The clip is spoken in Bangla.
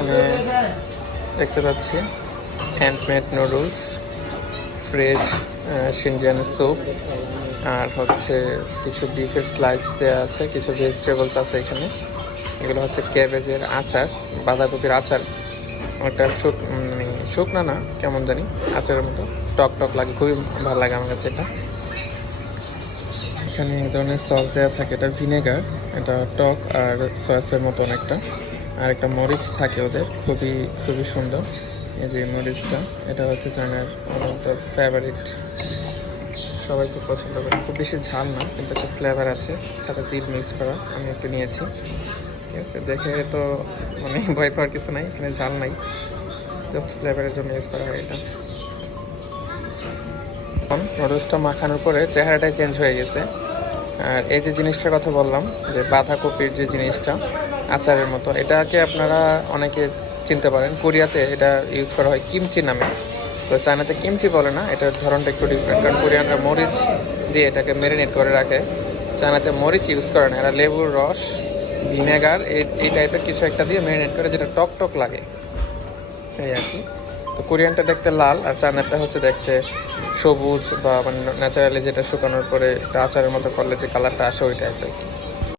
এখানে দেখতে পাচ্ছি হ্যান্ডমেড নুডলস, ফ্রেশ সিনজান স্যুপ, আর হচ্ছে কিছু বিফের স্লাইস দেওয়া আছে, কিছু ভেজিটেবলস আছে এখানে। এগুলো হচ্ছে ক্যাবেজের আচার, বাঁধাকপির আচার। একটা মানে শুকনা না, কেমন জানি আচারের মতো টক টক লাগে, খুবই ভালো লাগে আমার কাছে এটা। এখানে এক ধরনের সস দেওয়া থাকে, এটা ভিনেগার, এটা টক আর সসের মতো অনেকটা। আর একটা মরিচ থাকে ওদের, খুবই খুবই সুন্দর। এই যে মরিচটা, এটা হচ্ছে চায়নার ফেভারিট, সবাই খুব পছন্দ করে। খুব বেশি ঝাল না, কিন্তু একটা ফ্লেভার আছে, সাথে তিল মিক্স করা। আমি একটু নিয়েছি, ঠিক আছে। দেখে তো মানে ভয় পাওয়ার কিছু নাই, এখানে ঝাল নাই, জাস্ট ফ্লেভারের জন্য ইউজ করা হয় এটা। নুডলসটা মাখানোর পরে চেহারাটাই চেঞ্জ হয়ে গেছে। আর এই যে জিনিসটার কথা বললাম, যে বাঁধাকপির যে জিনিসটা আচারের মতো, এটাকে আপনারা অনেকে চিনতে পারেন। কোরিয়াতে এটা ইউজ করা হয় কিমচি নামে, তো চায়নাতে কিমচি বলে না, এটার ধরনটা একটু ডিফারেন্ট, কারণ কোরিয়ানরা মরিচ দিয়ে এটাকে ম্যারিনেট করে রাখে। চায়নাতে মরিচ ইউজ করে না, এরা লেবুর রস, ভিনেগার এই টাইপের কিছু একটা দিয়ে ম্যারিনেট করে, যেটা টক টক লাগে, এই আর কি। তো কোরিয়ানটা দেখতে লাল, আর চায়নাটা হচ্ছে দেখতে সবুজ, বা মানে ন্যাচারালি যেটা শুকানোর পরে আচারের মতো করলে যে কালারটা আসে ওই টাইপের।